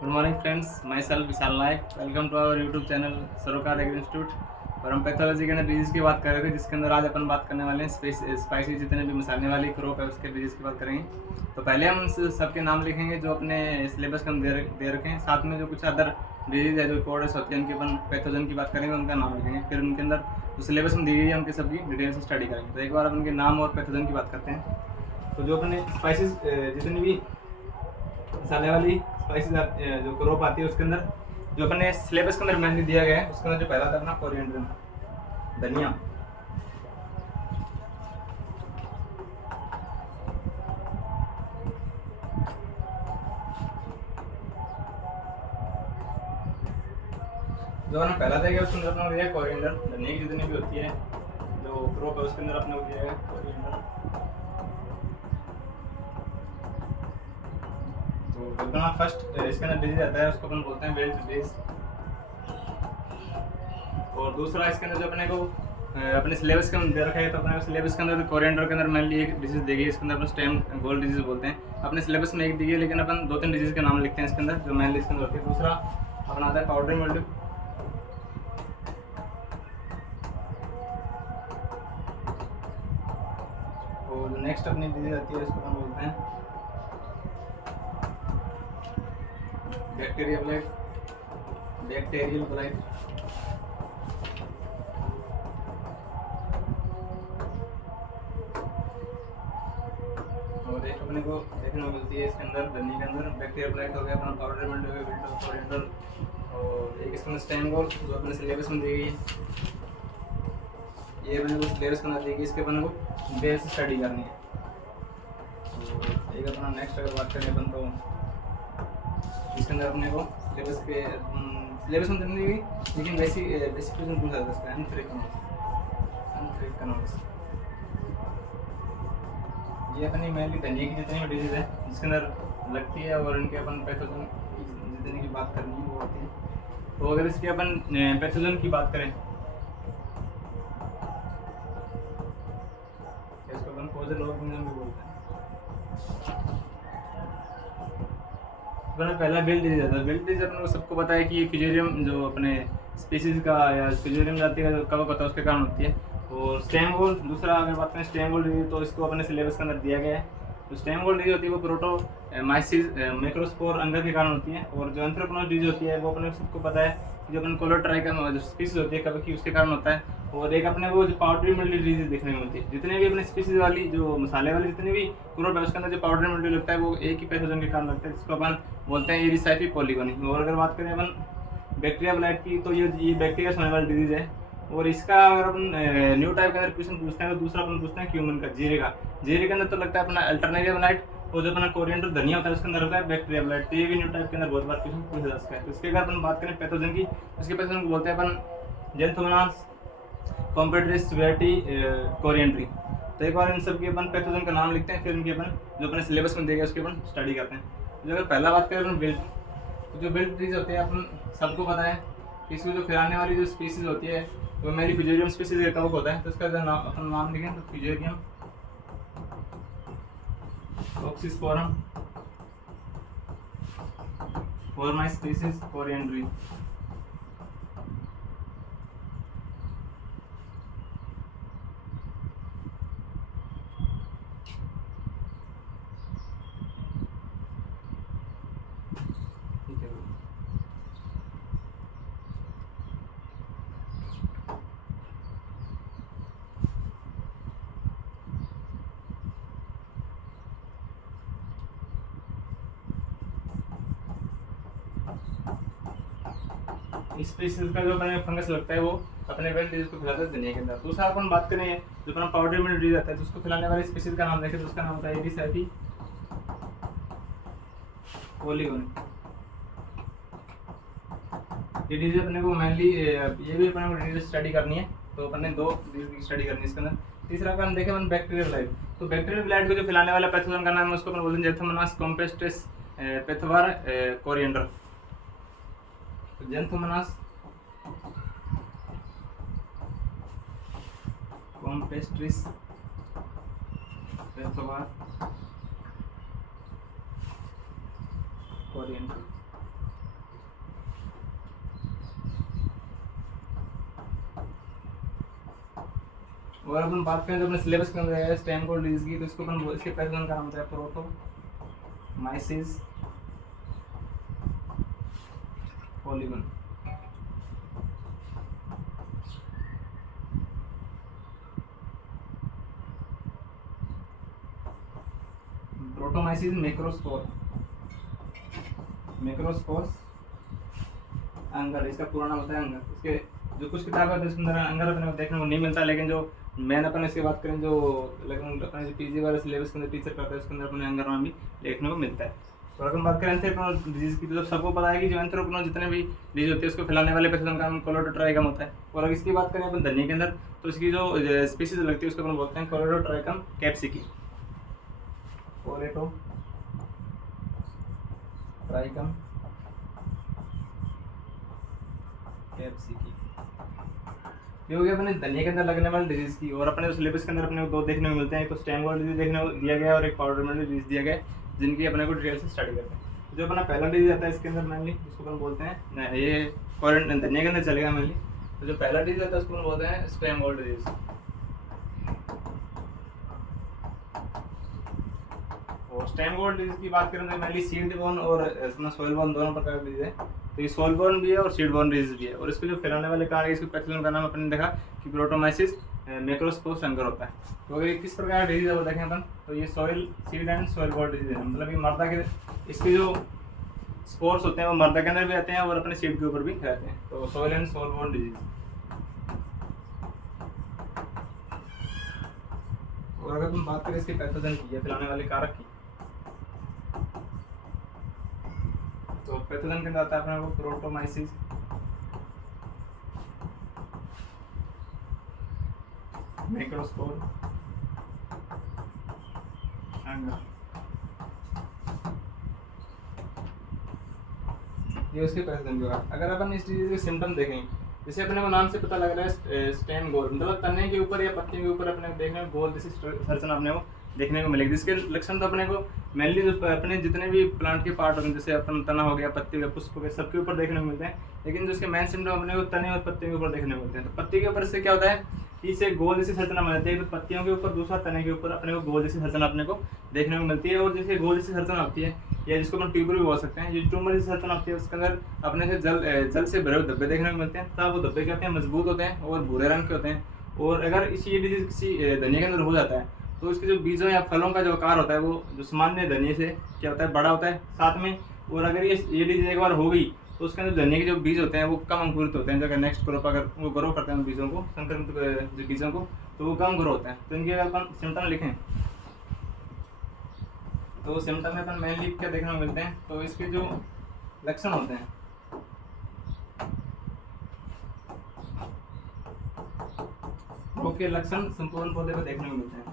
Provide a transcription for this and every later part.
Good morning friends, myself Vishal Nayak. Welcome to our YouTube channel Sarokar agri institute. और हम pathology के अंदर disease की बात कर रहे थे, जिसके अंदर आज अपन बात करने वाले हैं स्पाइसी जितने भी मसाले वाली क्रॉप है उसके डिजीज़ की बात करेंगे। तो पहले हम सबके नाम लिखेंगे जो अपने सिलेबस के अंदर दे रखे हैं। साथ में जो कुछ अदर डिजीज़ है जो कोर्ड्स होती है उनके अपन पैथोजन की बात करेंगे, उनका नाम लिखेंगे। फिर उनके अंदर जो सिलेबस में दी गई है उनकी सबकी डिटेल से स्टडी करेंगे। तो एक बार अपन उनके नाम और पैथोजन की बात करते हैं। तो जो अपने स्पाइसेस जितनी भी मसाले वाली स्पाइसेस जो क्रॉप आती है उसके अंदर जो अपने सिलेबस के अंदर मेन्यू दिया गया है उसके अंदर जो पहला था अपना कोरिएंडर, धनिया। जो अपना पहला दिया गया उसके अंदर अपना दिया है कोरिएंडर। धनिया की जितनी भी होती है जो क्रॉप है उसके अंदर अपने को दिया है कोरिएंडर। तो जो अपना फर्स्ट इसके अंदर डिजीज आता है उसको अपन बोलते हैं वेल्ट डिजीज। और दूसरा इसके अंदर जो अपने को अपने सिलेबस के अंदर दे रखा है, तो अपने सिलेबस के अंदर कोरिएंडर के अंदर मेनली एक डिजीज दी गई है, इसके अंदर अपन स्टेम गोल्ड डिजीज बोलते हैं। अपने सिलेबस में एक दी गई है लेकिन अपन 2-3 डिजीज के नाम लिखते हैं इसके अंदर जो मेनली इसके अंदर होती है। दूसरा अपना आता है पाउडर मिल्ड्यू। और नेक्स्ट अपनी डिजीज आती है उसको हम बोलते हैं बैक्टीरियल ब्लाइट। और एक अपने को देखने को मिलती है इसके अंदर धनिया के अंदर बैक्टीरियल ब्लाइट हो गया, अपना पाउडर मिल्ड्यू हो गया, कोरिएंडर। और एक इसके अंदर स्टेम गोल्ड जो अपने सिलेबस में दी गई है, ये अपने को सिलेबस में दी गई, इसके अपने को डिटेल से स्टडी करनी है। तो एक अपना नेक्स्ट अगर बात करें अपन तो इसके अंदर अपने को सिलेबस में दी गई लेकिन बेसिक क्वेश्चन पूछा जाता है इसका एंथ्रेक्नोज। ये अपनी मेनली धनिया की जितनी भी डिजीज है जिसके अंदर लगती है और इनके अपन पैथोजन जितने की बात करनी है वो होती है। तो अगर इसके अपन पैथोजन की बात करें इसको अपन पॉइजन ऑर्गेनिज्म भी बोलते हैं। पहला बेल्ट डिजीज आता है। बेल्ट डिजीज अपन को सबको पता है कि फिजेरियम जो अपने स्पीसीज का या फिजेरियम जाति का जो कवक होता है उसके कारण होती है। और स्टेम गोल्ड दूसरा अगर बात करें स्टेम गोल्ड डिजीज तो इसको अपने सिलेबस के अंदर दिया गया है। तो स्टेम गोल्ड डिजीज होती है वो प्रोटोमाइसिस मैक्रोस्पोर अंगा के कारण होती है। और जो एंथ्रेक्नोज डिजीज होती है वो अपने सबको पता है जो अपन कोलोट्राइकम जो स्पीसीज होती है कवक की उसके कारण होता है। और एक अपने वो जो पाउडरी मिल्ड्यू डिजीज देखने को मिलती है। जितने भी अपने स्पीसीज वाली जो मसाले वाली जितनी भी क्रॉप है उसके अंदर जो पाउडरी मिल्ड्यू लगता है वो एक ही पैथोजन के कारण लगता है जिसको अपन बोलते हैं एरिसाइफी पॉलीगोनी। और अगर बात करें अपन बैक्टीरिया ब्लाइट की तो ये बैक्टीरिया से होने वाली डिजीज है। और इसका अगर अपन न्यू टाइप के अंदर क्वेश्चन पूछते हैं तो दूसरा अपन पूछते हैं क्यूमन का, जीरे का। जीरे के अंदर तो लगता है अपना अल्टरनेरिया ब्लाइट। और जो अपना कोरिएंडर धनिया होता है उसके अंदर होता है बैक्टीरिया ब्लाइट। तो ये भी न्यू टाइप के अंदर बहुत बार क्वेश्चन पूछा जा सकता है। तो इसके अगर अपन बात करें पैथोजन की, उसके पैथोजन को बोलते हैं अपन जेंथोमोनास कॉम्पेट्रिस वेटी कोरिएंड्री। तो एक बार इन सब की अपन पैथोजन का नाम लिखते हैं, फिर इनके अपन जो अपने सिलेबस में देगा उसके अपन स्टडी करते हैं। जो अगर पहला बात करें अपन बेल्ट, तो जो बेल्ट डिजीज होते हैं अपन सबको पता है कि इसमें जो फैलाने वाली जो स्पीसीज होती है वो मेरी फिजेरियम स्पीसीज का कवक होता है। तो इसका अगर नाम अपन नाम लिखें तो फिजेरियम ऑक्सीस्पोरम और माई स्पीसीज कोरिएंड्री। ठीक है, स्पीसीज का जो अपने फंगस लगता है वो अपने वेल्ट डिजीज को फैलाता है धनिया के अंदर। दूसरा अपन बात करें जो अपना पाउडर मिल्ड्यू डिजीज आता है तो उसको फैलाने वाली स्पीसीज का नाम देखें तो उसका नाम होता है एरिसाइफी पॉलीगोनी। ये डिजीज अपने को मेनली ये भी अपने को डिजीज स्टडी करनी है, तो अपन ने 2 डिजीज की स्टडी करनी है इसके अंदर। तीसरा अपन देखें अपन बैक्टीरियल ब्लाइट। तो बैक्टीरियल ब्लाइट को जो फैलाने वाला पैथोजन का नाम है उसको अपन बोलते हैं जेंथोमोनास कॉम्पेस्ट्रिस पेथोवार कोरिएंडर। तो जेंथोमोनास कॉम्पेस्ट्रिस पेथोवार कोरिएंडर। और अपन बात करें जो अपने सिलेबस के अंदर है स्टेम कोड डिजीज की, तो इसको अपन इसके पैथोजन का नाम होता है प्रोटोमाइसिस पॉलीगन। प्रोटोमाइसिस मैक्रोस्पोर्स अंगर, इसका पूरा नाम होता है अंगर। इसके जो कुछ किताब है उसके अंदर अंगर अपने को देखने को नहीं मिलता, लेकिन जो मैन अपन इसकी बात करें जो लेकिन अपने जो पीजी वाले सिलेबस के अंदर टीचर करता है उसके अंदर अपने अंगर नाम भी देखने को मिलता है। और अगर हम बात करें एंथ्रेक्नोज डिजीज की, तो सबको पता है कि जो एंथ्रेक्नोज जितने भी डिजीज होती है उसको फैलाने वाले पैथोजन का नाम कोलेडोट्राइकम होता है। और अगर इसकी बात करें अपन धनिया के अंदर, तो इसकी जो स्पीसीज लगती है उसको अपन बोलते हैं कोलेडोट्राइकम कैप्सिकी। कोलेडोट्राइकम कैप्सिकी ये हो गया अपने धनिया के अंदर लगने वाली डिजीज की। और अपने सिलेबस के अंदर अपने को दो देखने को मिलते हैं, एक तो स्टेम गोल्ड डिजीज देखने को दिया गया है और एक पाउडर मिल्ड्यू डिजीज दिया गया है, जिनकी अपने को डिटेल से स्टडी करते हैं। जो अपना पहला डिजीज आता है इसके अंदर मेनली जिसको अपन बोलते हैं ये फॉरेन धनिया के अंदर चलेगा मेनली। तो जो पहला डिजीज आता है उसको अपन बोलते हैं स्टेम गोल्ड डिजीज। और स्टेम गोल्ड डिजीज की बात करें तो मेनली सीड बोर्न और अपना सॉइल बोर्न दोनों प्रकार के डिजीज है। तो ये सॉइल बोर्न भी है और सीड बोर्न डिजीज भी है। और इसको जो फैलाने वाले कारक है इसके पैथोजन का नाम अपन ने देखा कि प्रोटोमाइसिस मैक्रोस्पोर्स अंगर होता है। तो अगर ये किस प्रकार का डिजीज है वो देखें अपन, तो ये soil seed and soil borne disease है। मतलब ये मर्दा के इसके जो स्पोर्स होते हैं वो मर्दा के अंदर भी आते हैं और अपने सीड के ऊपर भी रहते हैं। तो soil and soil borne disease. और अगर तुम बात करें इसके पैथोजन की या फैलाने वाले कारक की, तो पैथोजन के अंदर आता है अपने को प्रोटोमाइसिस मैक्रोस्पोर अंगर, ये उसके पैथोजन की बात। अगर अपन इस डिजीज के सिम्टम देखें, जैसे अपने को नाम से पता लग रहा है स्टेम गोल, मतलब तने के ऊपर या पत्तियों के ऊपर अपने को देखने को गोल जैसी संरचना अपने को देखने को मिलेगी। जिसके लक्षण तो अपने को मेनली जो अपने जितने भी प्लांट के पार्ट होते हैं, जैसे अपन तना हो गया, पत्ती हो गया, पुष्प हो गया, सबके ऊपर देखने को मिलते हैं। लेकिन जो उसके मेन सिम्टम अपने को तने और पत्तियों के ऊपर देखने को मिलते हैं। तो पत्ती के ऊपर से क्या होता है कि इसे गोल जैसी संरचना बन जाती है, तो पत्तियों के ऊपर दूसरा तने के ऊपर अपने को गोल जैसी संरचना अपने को देखने को मिलती है। और जैसे गोल जैसी संरचना होती है या जिसको अपन ट्यूबर भी बोल सकते हैं, ये ट्यूमर जैसी संरचना होती है उसके अंदर अपने से जल से भरे हुए धब्बे देखने को मिलते हैं। तब वो धब्बे क्या होते हैं, मजबूत होते हैं और भूरे रंग के होते हैं। और अगर इसी ये डिजीज किसी धनिया के अंदर हो जाता है, तो इसके जो बीजों या फलों का जो आकार होता है वो जो सामान्य धनिया से क्या होता है, बड़ा होता है साथ में। और अगर ये डिजीज एक बार हो गई तो उसके अंदर धनिया के जो बीज होते हैं वो कम अंकुरित होते हैं। जो अगर नेक्स्ट क्रॉप अगर वो ग्रो करते हैं बीजों को, संक्रमित जो बीजों को, तो वो कम ग्रो होते हैं। तो इनके अगर अपन सिम्टम लिखें तो सिम्टम में अपन मेनली क्या देखने को मिलते हैं, तो इसके जो लक्षण होते हैं रोग के लक्षण संपूर्ण पौधे पर देखने को मिलते हैं।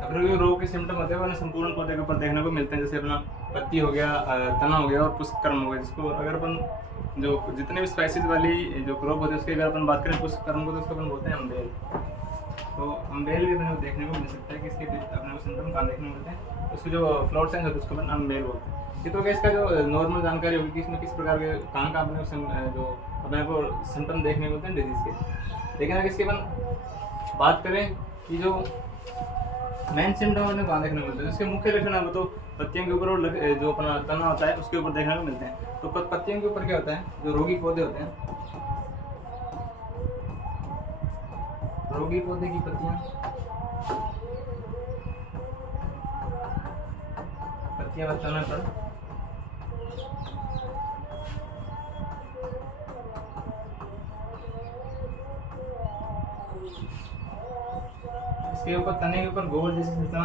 अपने रोग के सिम्टम होते हैं वो संपूर्ण पौधे के ऊपर देखने को मिलते हैं। जैसे अपना पत्ती हो गया, तना हो गया और पुष्पकर्म हो गया। जिसको अगर अपन जो जितने भी स्पाइसेस वाली जो क्रॉप होते हैं उसकी अगर अपन बात करें पुष्पकर्म को, तो उसको अपन बोलते हैं अम्बेल। तो अम्बेल भी अपने को देखने को मिल सकता है कि इसके अपने को सिम्टम कहाँ देखने को मिलते हैं। उसके जो फ्लावर साइंस होते हैं उसको अपन अम्बेल बोलते हैं। ये तो क्या इसका जो नॉर्मल जानकारी होगी कि इसमें किस प्रकार के कहाँ का अपने जो अपने को सिम्टम देखने को मिलते हैं डिजीज के। लेकिन अगर इसके अपन बात करें कि जो मेन सिम्टम अपने कहाँ देखने को मिलते हैं, इसके मुख्य लक्षण है वो तो पत्तियों के ऊपर और जो अपना तना होता है उसके ऊपर देखने को मिलते हैं। तो पत्तियों के ऊपर क्या होता है, जो रोगी पौधे होते हैं, रोगी पौधे की पत्तियां बताने पर इसके ऊपर तने के ऊपर गोल जैसी संरचना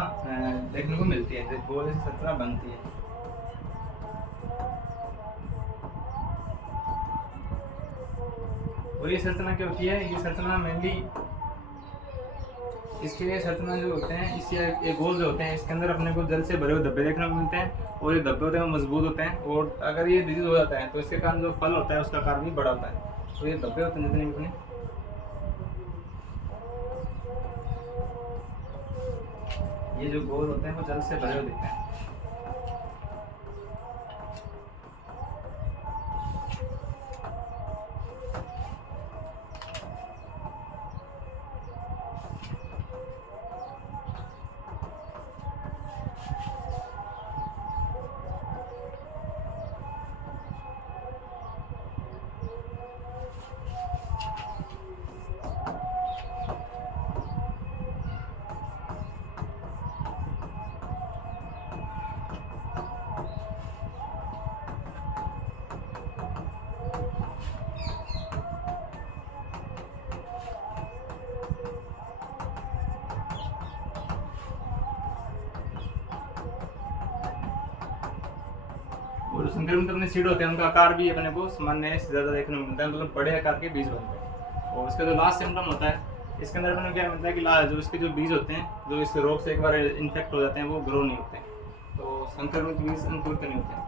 देखने को मिलती है, गोल जैसी संरचना बनती है। और ये संरचना क्या होती है, ये संरचना मेनली इसके संरचना जो होते हैं इससे एक गोल जो होते हैं इसके अंदर अपने को जल से भरे हुए धब्बे देखने को मिलते हैं, और ये धब्बे होते हैं वो मजबूत होते हैं, और अगर ये डिजीज हो जाता है तो इसके कारण जो फल होता है उसका आकार भी बड़ा होता है। तो ये धब्बे होते हैं जितने भी अपने, ये जो गोल होते हैं वो जल से भरे हुए दिखते हैं। और संक्रमित अपने सीड होते हैं उनका आकार भी अपने को सामान्य से ज़्यादा देखने को मिलता है, मतलब बड़े आकार के बीज बनते हैं। और इसका जो लास्ट सिम्टम होता है इसके अंदर अपने क्या मिलता है कि जो इसके जो बीज होते हैं जो इस रोग से एक बार इन्फेक्ट हो जाते हैं वो ग्रो नहीं होते हैं, तो संक्रमित बीज अंकुरित नहीं होते हैं।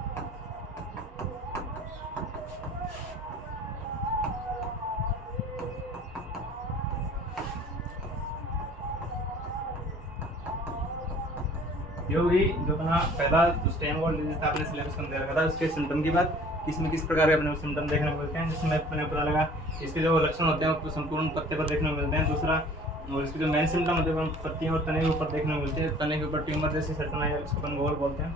ये हुई जो अपना पहला स्टेम गोल्ड डिजीज था अपने सिलेबस में दे रखा था, उसके सिम्टम की बात, इसमें किस प्रकार के अपने सिम्टम देखने को मिलते हैं, जिसमें अपने पता लगा इसके जो लक्षण होते हैं वो संपूर्ण पत्ते पर देखने को मिलते हैं। दूसरा, और इसके जो मेन सिम्टम होते हैं पत्तियों और तने के ऊपर देखने को मिलते हैं, तने के ऊपर ट्यूमर जैसी संरचना या इसको अपन गोल बोलते हैं,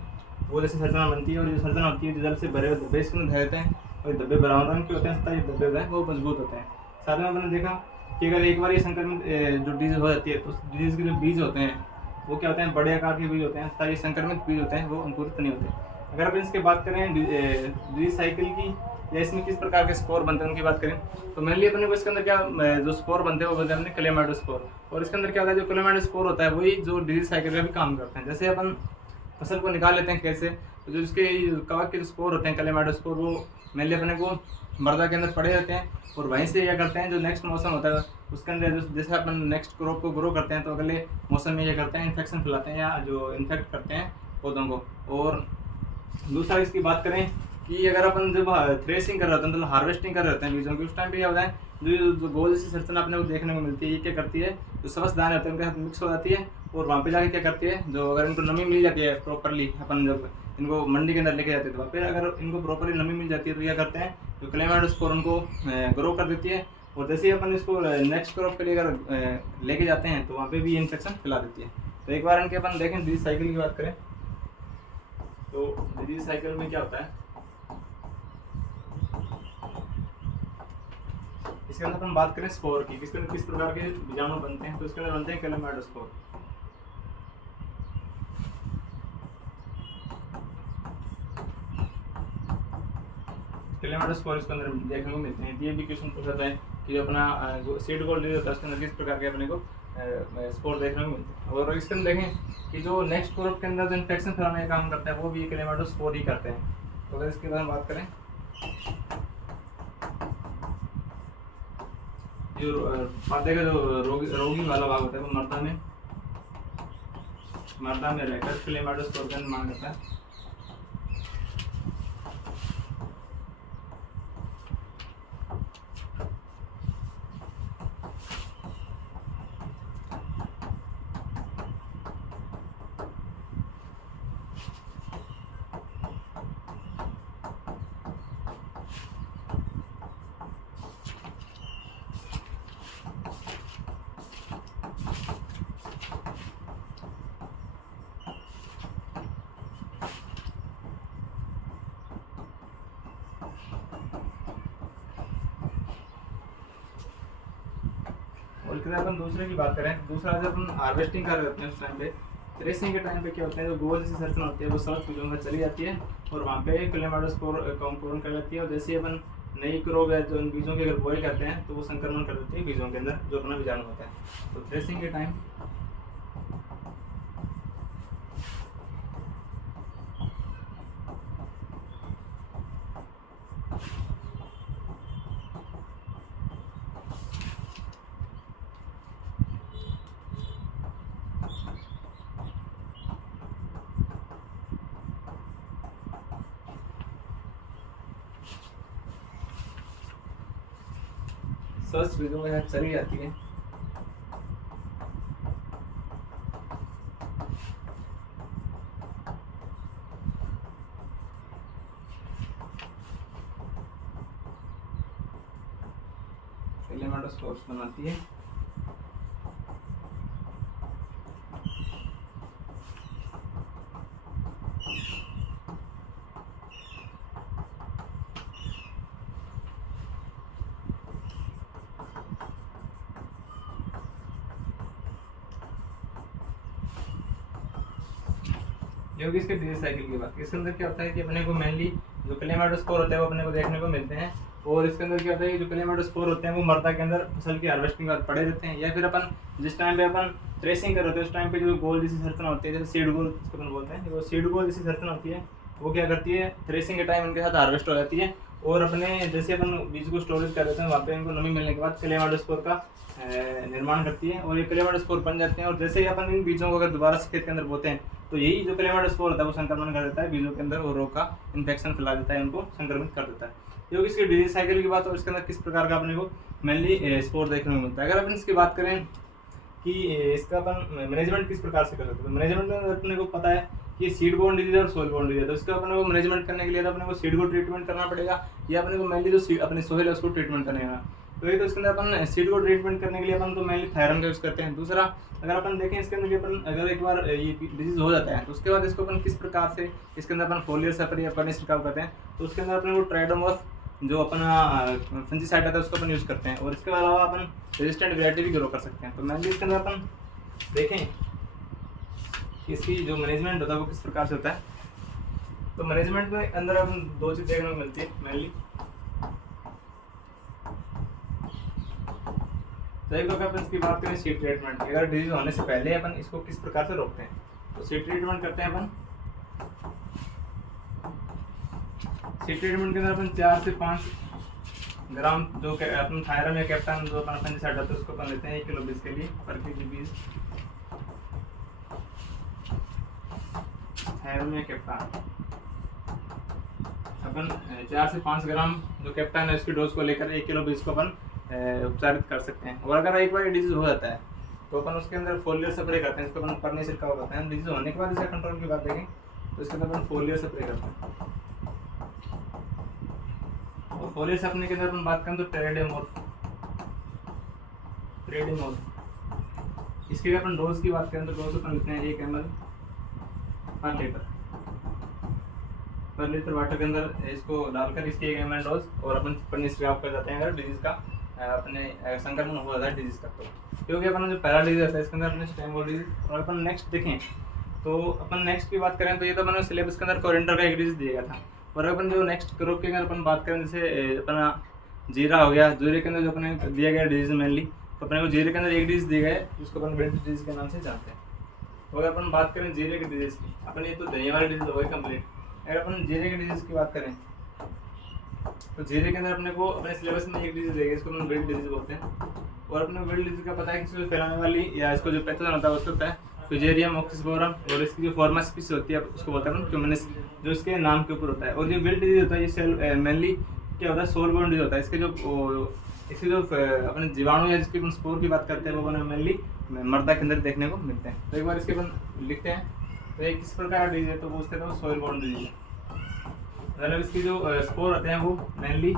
वो जैसी संरचना बनती है, और जो संरचना होती है जल से भरे हुए धब्बे इसके अंदर रहते हैं, और धब्बे ब्राउन रंग के होते हैं तथा ये धब्बे होते हैं वो मजबूत होते हैं। साथ में अपने देखा कि अगर एक बार ये संक्रमित जो डिजीज हो जाती है तो उस डिजीज के जो बीज होते हैं वो क्या होते हैं, बड़े आकार के बीज होते हैं तथा ये संक्रमित बीज होते हैं वो अंकुरित नहीं होते। अगर अपन इसकी बात करें डिजीज साइकिल की या इसमें किस प्रकार के स्पोर बनते हैं उनकी बात करें, तो मेनली अपने को इसके अंदर क्या जो स्पोर बनते हैं वो बनते हैं अपने क्लेमाइडोस्पोर, और इसके अंदर क्या होता है जो क्लेमाइडोस्पोर होता है वही जो डिजीज साइकिल का भी काम करते हैं। जैसे अपन फसल को निकाल लेते हैं कैसे, तो जो इसके कवक के जो स्पोर होते हैं क्लेमाइडोस्पोर वो मेनली अपने को मृदा के अंदर पड़े रहते हैं, और वहीं से क्या करते हैं जो नेक्स्ट मौसम होता है उसके अंदर जैसे अपन नेक्स्ट क्रॉप को ग्रो करते हैं तो अगले मौसम में ये करते हैं इन्फेक्शन फैलाते हैं या जो इन्फेक्ट करते हैं पौधों को। और दूसरा इसकी बात करें कि अगर अपन जब थ्रेसिंग कर रहे होते हैं मतलब हार्वेस्टिंग कर रहे होते हैं बीजों की, उस टाइम पे क्या होता है जो गोल जैसी संरचना अपने को देखने को मिलती है ये क्या करती है, जो सबस दाने होते हैं उनके साथ मिक्स हो जाती है, और वहाँ पे जाके क्या करती है जो अगर इनको नमी मिल जाती है प्रॉपरली, अपन जब इनको मंडी के अंदर लेके जाते हैं तो वहाँ पे अगर इनको प्रॉपरली नमी मिल जाती है तो क्या करते हैं जो क्लेमाइडोस्पोर उनको ग्रो कर देती है, और जैसे ही अपन इसको नेक्स्ट क्रॉप के लिए अगर लेके जाते हैं तो वहाँ पे भी इन्फेक्शन फैला देती है। तो एक बार इनके अपन देखें डिजीज साइकिल की बात करें तो डिजीज साइकिल में क्या होता है, इसके अंदर अपन बात करें स्पोर की, किस प्रकार के बीजाणु बनते हैं, तो इसके अंदर बनते हैं क्लेमाइडोस्पोर। क्लेमाइडोस्पोर इसके अंदर देखने को मिलते हैं। ये भी क्वेश्चन पूछा है कि जो अपना सीड गोल्ड होता है उसके अंदर किस प्रकार के अपने को स्पोर देखने को मिलते हैं। और इसके अंदर देखें कि जो नेक्स्ट क्रॉप के अंदर जो इन्फेक्शन फैलाने का काम करता है वो भी क्लेमाइडोस्पोर ही करते हैं। तो अगर इसके बारे में बात करें जो पौधे का जो रोगी वाला भाग होता है वो मर्दा में रहकर क्लेमाइडोस्पोर का निर्माण करता है। और इसके अपन दूसरे की बात करें, दूसरा जब अपन हार्वेस्टिंग कर रहे होते हैं उस टाइम पे थ्रेसिंग के टाइम पे क्या होता है जो गोल जैसी संरचना होती है वो सब बीजों में चली जाती है और वहाँ पे क्लेमाइडोस्पोर अंकुरण कर लेती है, और जैसे अपन नई क्रॉप है जो इन बीजों के अगर बॉयल करते हैं तो वो संक्रमण कर देती है बीजों के अंदर जो अपना बीजाणु होता है। तो थ्रेसिंग के टाइम सर्च वीडियो में चली जाती है। एलिमेंट सोर्स बनाती है। जो कि इसके डिजीज साइकिल की बात, इसके अंदर क्या होता है कि अपने को मेनली जो क्लेमाइडोस्पोर होते हैं वो अपने को देखने को मिलते हैं। और इसके अंदर क्या होता है कि जो क्लेमाइडोस्पोर होते हैं वो मर्दा के अंदर फसल की हार्वेस्टिंग के बाद पड़े रहते हैं, या फिर अपन जिस टाइम पे अपन थ्रेसिंग कर रहे होते हैं उस टाइम पे जो गोल जैसी संरचना होती है, जैसे सीड गोल इसको अपन बोलते हैं, वो सीड गोल जैसी संरचना होती है वो क्या करती है थ्रेसिंग के टाइम उनके साथ हार्वेस्ट हो जाती है। और अपने जैसे अपन बीज को स्टोरेज कर देते हैं वहाँ पे इनको नमी मिलने के बाद क्लेमाइडोस्पोर का निर्माण करती है और ये क्लेमाइडोस्पोर बन जाते हैं। और जैसे ही अपन इन बीजों को अगर दोबारा से खेत के अंदर बोते हैं तो यही जो क्लेमाइडोस्पोर होता है वो संक्रमण कर देता है बीजों के अंदर और रोग का इन्फेक्शन फैला देता है, उनको संक्रमित कर देता है। जो कि इसकी डिजीज साइकिल की बात और इसके अंदर किस प्रकार का अपने को मेनली स्पोर देखने को मिलता है। अगर अपन इसकी बात करें कि इसका अपन मैनेजमेंट किस प्रकार से कर सकते हैं, तो मैनेजमेंट में अपने को पता है कि सीड बोर्न डिजीज और सोइल बोर्न डिजीज है, तो इसका अपने को मैनेजमेंट करने के लिए अपने को सीड को ट्रीटमेंट करना पड़ेगा या अपने को मेनली जो अपनी सोइल है उसको ट्रीटमेंट करना। तो ये तो इसके अंदर अपन सीड को ट्रीटमेंट करने के लिए अपन तो मेनली थायरम का यूज़ करते हैं। दूसरा अगर अपन देखें इसके अंदर अपन अगर एक बार ये डिजीज हो जाता है तो उसके बाद इसको अपन किस प्रकार से इसके अंदर अपन फोलियर स्प्रे या पनी छिड़काव करते हैं, तो उसके अंदर अपने को ट्राइडोमोस जो अपना फंजीसाइड आता है उसको अपन यूज़ करते हैं। और इसके अलावा अपन रेजिस्टेंट वैरायटी भी ग्रो कर सकते हैं। तो मेनली इसके अंदर अपन देखें कि इसकी जो मैनेजमेंट होता है वो किस प्रकार से होता है। तो मैनेजमेंट में अंदर अपन दो चीज़ देखने को मिलती है मेनली। तो एक अगर अपन इसकी बात करें सीड ट्रीटमेंट, अगर डिजीज होने से पहले अपन इसको किस प्रकार से रोकते हैं, तो सीड ट्रीटमेंट करते हैं अपन। सीड ट्रीटमेंट के अंदर अपन 4 से 5 ग्राम जो अपन थायरम या कैप्टन जो अपन फंजीसाइड होता है उसको अपन लेते हैं 1 किलो बीज के लिए पर केजी बीज थायरम या कैप्टन। अपन 4 से 5 ग्राम जो कैप्टन है उसकी डोज को लेकर 1 किलो बीज को अपन उपचारित कर सकते हैं। और अगर एक बार डिजीज हो जाता है तो अपन उसके अंदर फोलियर स्प्रे करते हैं, इसको अपन परनी छिड़काव करते हैं। डिजीज होने के बाद इसका कंट्रोल की बात देखें तो इसके अंदर अपन फोलियर स्प्रे करते हैं। और फोलियर स्प्रे के अंदर अपन बात करें तो ट्रेडेमोर इसके अपन डोज की बात करें तो डोज अपन लेते हैं 1 ml पर लीटर वाटर के अंदर इसको डालकर इसकी 1 ml डोज और अपन परनी छिड़काव कर जाते हैं अगर डिजीज का अपने संक्रमण हो जाता है डिजीज का। तो क्योंकि अपन जो पहला डिजीज आता है इसके अंदर अपने स्टेम बोल डिजीज। और अपन नेक्स्ट देखें तो अपन नेक्स्ट की बात करें तो ये तो मैंने सिलेबस के अंदर कोरिएंडर का एक डिजीज दिया गया था। और अपन जो नेक्स्ट क्रॉप के अंदर अपन बात करें जैसे अपना जीरा हो गया, जीरे के अंदर जो अपने दिया गया डिजीज मेनली, तो अपने को जीरे के अंदर एक डिजीज दिया गया है जिसको अपन विंटर डिजीज के नाम से जानते हैं। तो अगर अपन बात करें जीरे के डिजीज की, अपन ये तो धनिया वाली डिजीज हो गई कंप्लीट। अगर अपन जीरे के डिजीज की बात करें तो जीरे के अंदर अपने को अपने सिलेबस में एक डिजीज देगा, इसको हम विल्ड डिजीज बोलते हैं। और अपने विल्ड डिजीज का पता है कि इसको फैलाने वाली या इसको जो पैथोजन होता है उसको होता है फ्यूजेरियम ऑक्सीस्पोरम, और इसकी जो फॉर्मा स्पीसीज होती है उसको बोलते हैं क्यूमिनस, जो इसके नाम के ऊपर होता है। और जो विल्ड डिजीज होता है ये सेल मेनली क्या होता है सोल बोर्न डिजीज होता है। इसके जो अपने जीवाणु या जिसके अपन स्पोर की बात करते हैं वो अपने मेनली मर्दा के अंदर देखने को मिलते हैं। तो एक बार इसके अपन लिखते हैं तो ये किस प्रकार का डिजीज है, तो वो उसके अंदर सोइल बोर्न डिजीज है। मतलब इसकी जो स्पोर होते हैं वो मेनली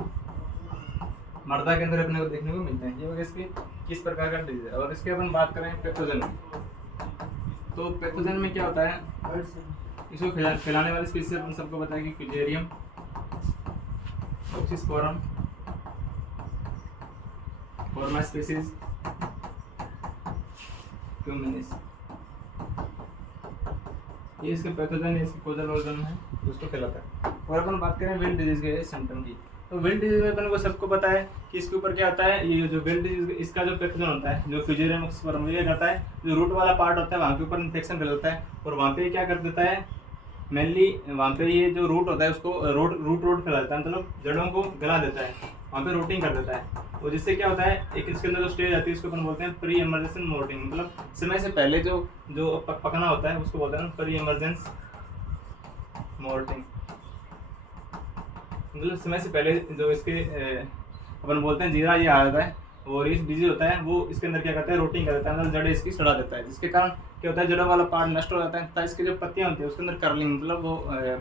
मर्दा के अंदर अपने को देखने को मिलते हैं। ये वजह इसकी किस प्रकार का डिजीज है। और इसके अपन बात करें पैथोजन में, तो पैथोजन में क्या होता है इसको फैलाने वाली स्पीसीज अपन सबको पता है कि फ्यूजेरियम ऑक्सीस्पोरम, फॉर्मा स्पीसीज, क्यूमिनस, ये इसके पैथोजन है, इसके कोजल ऑर्गन है उसको फैलाता है। और अपन बात करें विल्ड डिजीज के सिम्टम की, तो विल्ड डिजीज में अपन को सबको पता है कि इसके ऊपर क्या होता है, ये जो विल्ड डिजीज इसका जो पैथोजन होता है जो फ्यूजेरियम ऑक्सीस्पोरम ये करता है जो रूट वाला पार्ट होता है वहाँ के ऊपर इन्फेक्शन फैलता है और वहाँ पे क्या कर देता है मेनली वहाँ पे ये जो रूट होता है उसको रूट फैलाता है, मतलब जड़ों को गला देता है, वहाँ पे रूटिंग कर देता है। और जिससे क्या होता है एक इसके अंदर जो स्टेज आती है उसको अपन बोलते हैं प्री इमरजेंस मोल्टिंग, मतलब समय से पहले जो पकना होता है उसको बोलते हैं प्री इमरजेंस मोल्टिंग, मतलब समय से पहले जो इसके अपन बोलते हैं जीरा ये आ जाता है और इस डिजीज होता है वो इसके अंदर क्या करता है, रोटिंग कर देता है, अंदर जड़ें इसकी सड़ा देता है, जिसके कारण क्या होता है, जड़ों वाला पार्ट नष्ट हो जाता है तथा इसकी जो पत्तियां होती है उसके अंदर कर्लिंग मतलब वो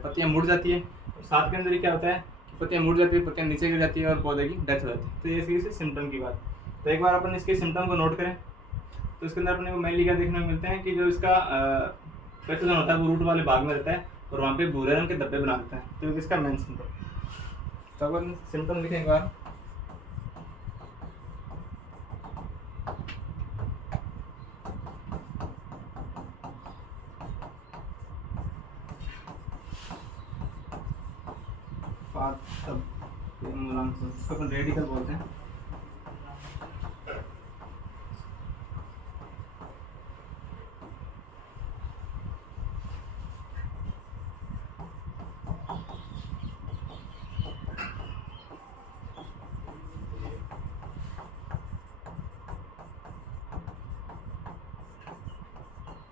पत्तियां मुड़ जाती है। और साथ के अंदर ही क्या होता है, पत्तियां मुड़ जाती है, पत्तियां नीचे गिर जाती है और पौधे की डेथ हो जाती है। तो ये इसकी सिम्टम की बात। तो एक बार अपन इसके सिम्टम को नोट करें तो इसके अंदर अपने को मेनली क्या देखने को मिलते हैं कि जो इसका पैथोजन होता है वो रूट वाले भाग में रहता है और वहाँ पे भूरे रंग के धब्बे बना देता है। तो इसका मेन सिम्टम। तो अपन सिम्टम लिखें एक बार। इसको अपन रेडिकल बोलते हैं।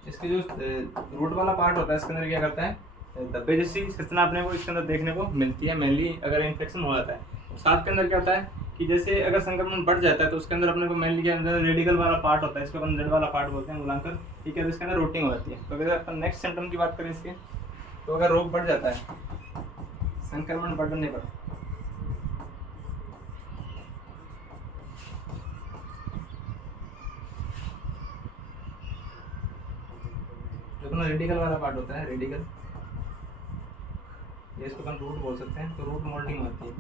इसके जो रूट वाला पार्ट होता है इसके अंदर क्या करता है, धब्बे जैसी संरचना अपने को इसके अंदर देखने को मिलती है मेनली अगर इन्फेक्शन हो जाता है। साथ के अंदर क्या होता है कि जैसे अगर संक्रमण बढ़ जाता है तो उसके अंदर अपने को मेनली क्या अंदर रेडिकल वाला पार्ट होता है, इसको अपन जड़ वाला पार्ट बोलते हैं मूलांकर, ठीक है। तो इसके अंदर रोटिंग हो जाती है। तो अगर अपन नेक्स्ट सिम्टम की बात करें इसके, तो अगर रोग बढ़ जाता है, संक्रमण बढ़ने पर जो अपना रेडिकल वाला पार्ट होता है, रेडिकल, ये इसको अपन रूट बोल सकते हैं। तो रूट मोल्डिंग होती है,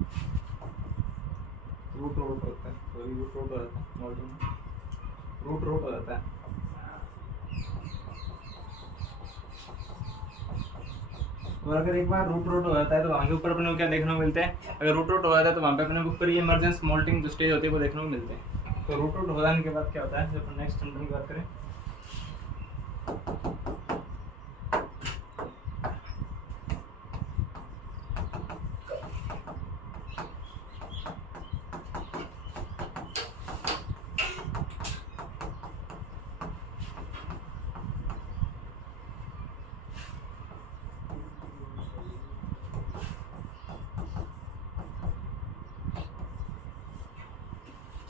रूट रोट होता है, सॉरी रूट रोट हो जाता है, मोल्डिंग रूट रोट हो जाता है। और अगर एक बार रूट रोट हो जाता है तो वहाँ के ऊपर अपने को क्या देखने को मिलता है, अगर रूट रोट हो जाता है तो वहाँ पे अपने को ऊपर ये इमरजेंस मोल्टिंग जो स्टेज होती है वो देखने को मिलते हैं। तो रूट रोट हो जाने के बाद क्या होता है, जब अपन नेक्स्ट सिम्टम की बात करें,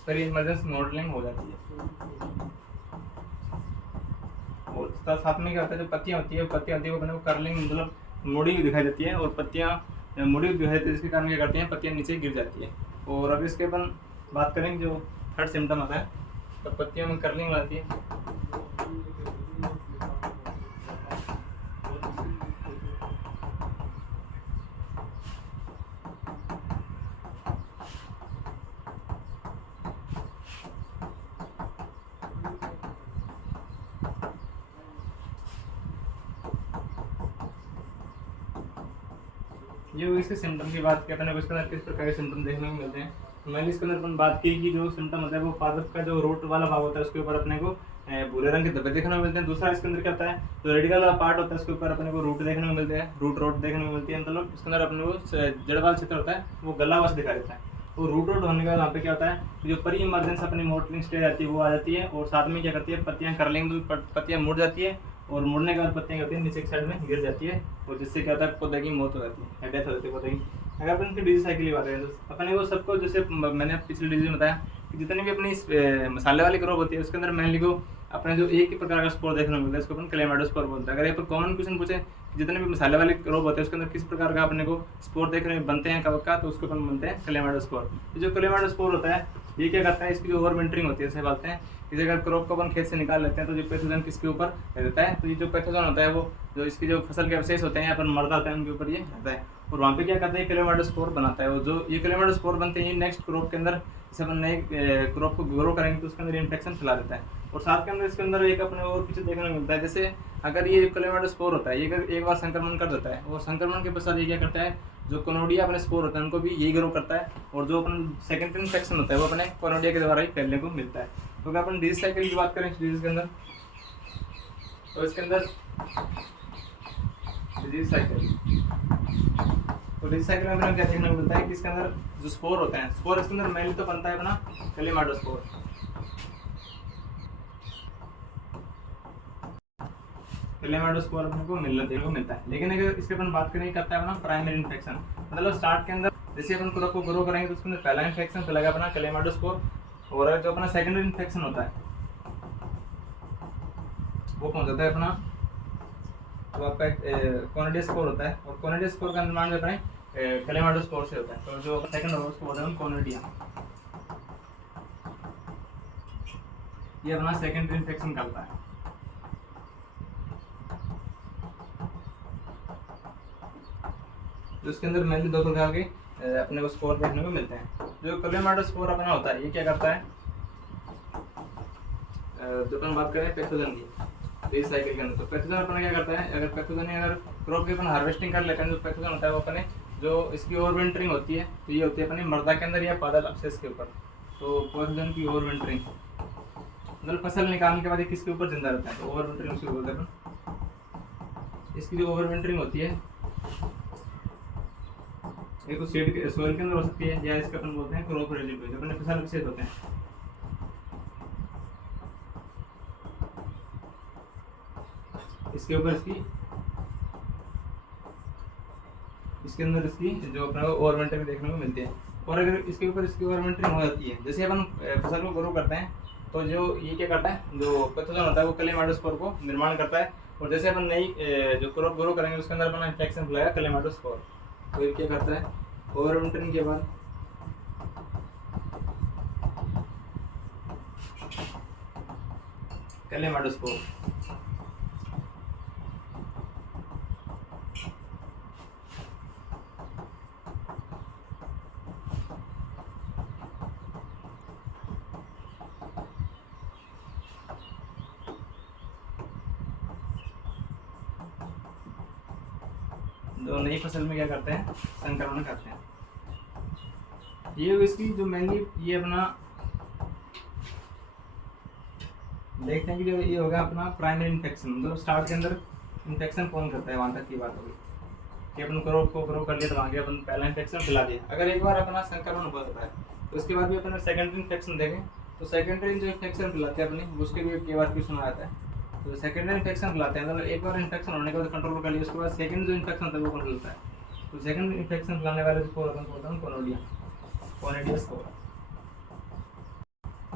फिर इमरजेंसी मॉडलिंग हो जाती है। और साथ में क्या होता है, जो पत्तियां होती है वो अपने को कर्लिंग मतलब मुड़ी हुई दिखाई देती है और पत्तियां मुड़ी हुई दिखाई देती है, इसके कारण क्या करती हैं, पत्तियां नीचे गिर जाती है। और अगर इसके अपन बात करें जो थर्ड सिम्टम आता है, तो पत्तियों में कर्लिंग आती है। ये इसके सिम्टम की बात करते हैं, इसके अंदर किस प्रकार के सिम्टम देखने को मिलते हैं। तो मैंने इसके अंदर अपन बात की कि जो सिम्टम होता है वो पादप का जो रूट वाला भाग होता है उसके ऊपर अपने को भूरे रंग के धब्बे देखने को मिलते हैं। दूसरा इसके अंदर क्या होता है, जो रेडिकल वाला पार्ट होता है उसके ऊपर अपने को रूट देखने को मिलते हैं, रूट रोट देखने को मिलती है। मतलब इसके अंदर अपने को जड़ वाला क्षेत्र होता है वो गला हुआ दिखाई देता है। और रूट रोट होने के बाद वहाँ पे क्या होता है, जो परी इमरजेंस अपनी मोटलिंग स्टेज आती है वो आ जाती है। और साथ में क्या करती है, पत्तियां कर्लिंग, पत्तियां मुड़ जाती है और मुड़ने के बाद पत्तियां क्या होती है, नीचे की साइड में गिर जाती है और जिससे क्या होता है, पौधे की मौत हो जाती है, डेथ हो जाती है पौधे की। अगर अपन इनकी डिजीज साइकिल की बात करें तो अपने वो सबको, जैसे मैंने पिछले डिजीज में बताया कि जितनी भी अपनी मसाले वाली क्रॉप होती है उसके अंदर मेनली को अपने जो एक ही प्रकार का स्पोर देखने को मिलता है, इसको अपन क्लेमाइडोस्पोर बोलते हैं। अगर ये पर कॉमन क्वेश्चन पूछे कि जितने भी मसाले वाले क्रॉप होते हैं उसके अंदर किस प्रकार का अपने को स्पोर देखने में बनते हैं कब का, तो उसको अपन बोलते हैं क्लेमाइडोस्पोर। जो क्लेमाइडोस्पोर होता है ये क्या करता है, इसकी जो ओवर विंटरिंग होती है इसे बोलते हैं। इसे अगर क्रॉप को अपन खेत से निकाल लेते हैं तो जो पैथोजन किसके ऊपर रहता है, तो ये जो पैथोजन होता है वो जो इसकी जो फसल के अवशेष होते हैं अपन मर्दा होता है उनके ऊपर ये रहता है। और वहाँ पे क्या करता है, क्लेमाइडोस्पोर बनाता है। वो जो ये क्लेमाइडोस्पोर बनते हैं नेक्स्ट क्रॉप के अंदर, जैसे अपन नए क्रॉप को ग्रो करेंगे तो उसके अंदर इन्फेक्शन फैला देता है। और साथ के अंदर इसके अंदर एक अपने और पीछे देखने को मिलता है, जैसे अगर ये क्लेमाइडोस्पोर होता है, ये अगर एक बार संक्रमण कर देता है और संक्रमण के पश्चात ये क्या करता है, जो कोनोडिया अपने स्पोर होता है उनको भी यही ग्रो करता है। और जो अपन सेकेंडरी इन्फेक्शन होता है वो अपने कोनोडिया के द्वारा ही फैलने को मिलता है। तो अगर अपन डिजीज साइकिल की बात करें डिजीज के अंदर, तो इसके अंदर डिजीज साइकिल, तो डिजीज साइकिल में अपना क्या देखने को मिलता है कि इसके अंदर जो स्पोर होता है, स्पोर इसके अंदर मेनली तो बनता है अपना क्लेमाइडोस्पोर। क्लेमाइडोस्पोर अपने को देखने को मिलता है। लेकिन अगर इसके अपन बात करें करता है अपना प्राइमरी इन्फेक्शन, मतलब स्टार्ट के अंदर जैसे अपन क्रॉप को ग्रो करेंगे तो उसके अंदर पहला इन्फेक्शन फैलेगा अपना क्लेमाइडोस्पोर। और अगर जो अपना सेकेंडरी इन्फेक्शन होता है वो कौन जाता है अपना, तो आपका कोनिडियोस्पोर होता है, और कोनिडियोस्पोर का निर्माण जो अपने क्लेमाइडोस्पोर से होता है। तो जो सेकंड होगा उसको बोलते हैं कोनिडिया। ये अपना सेकेंडरी इन्फेक्शन करता है। तो इसके अंदर मेनली दो प्रकार के अपने को स्पोर देखने को मिलते हैं। जो क्लेमाइडोस्पोर अपना होता है ये क्या करता है, जो अपन बात करें पैथोजन की रीसाइकिल के अंदर, तो पैथोजन अपना क्या करता है, अगर पैथोजन अगर क्रॉप की अपन हार्वेस्टिंग कर लेते हैं, जो पैथोजन होता है वो अपने जो इसकी ओवरविंटरिंग होती है, तो ये होती है अपनी मृदा के अंदर या बादल अवशेष के ऊपर। तो पैथोजन की ओवरविंटरिंग मतलब फसल निकालने के बाद ये किसके ऊपर जिंदा रहता है, तो ओवरविंटरिंग उसको बोलते हैं अपन। इसकी जो ओवरविंटरिंग होती है एक तो सीड के सोइल के अंदर हो सकती है, या इसका अपन बोलते हैं क्रॉप रेजिड्यू, जो अपने फसल अवशेष होते हैं। इसके ऊपर इसके अंदर इसकी जो अपने को ओवरविंटरिंग देखने को मिलती है। और अगर इसके ऊपर इसकी ओवरविंटरिंग हो जाती है, जैसे अपन फसल को ग्रो करते हैं, तो जो ये क्या करता है, जो पैथोजन होता है वो क्लेमाइडोस्पोर को निर्माण करता है, और जैसे अपन नई जो क्रॉप ग्रो करेंगे उसके अंदर अपन इन्फेक्शन फैलाएगा क्लेमाइडोस्पोर। तो ये क्या करता है, ओवरविंटरिंग के बाद क्लेमाइडोस्पोर जो नई फसल में क्या करते हैं, संक्रमण करते हैं। ये इसकी जो मेनली ये अपना देखते हैं कि जो ये होगा अपना प्राइमरी इन्फेक्शन, मतलब स्टार्ट के अंदर इन्फेक्शन कौन करता है, वहाँ तक की बात होगी कि अपन क्रॉप को ग्रो कर लिया तो वहाँ के अपन पहला इन्फेक्शन फैला दिया। अगर एक बार अपना संक्रमण हो जाता है तो उसके बाद भी अपन सेकेंडरी इन्फेक्शन देखें, तो सेकेंडरी जो इन्फेक्शन फैलाते हैं अपनी उसके भी कई बार क्वेश्चन आता है। तो सेकेंडरी इन्फेक्शन फैलाते हैं, मतलब एक बार इन्फेक्शन होने के बाद कंट्रोल कर लिया, उसके बाद सेकंड जो इन्फेक्शन होता है वो कंट्रोल होता है। तो सेकंड इन्फेक्शन फैलाने वाले स्पोर अपन को बोलते हैं कोनिडिया स्पोर।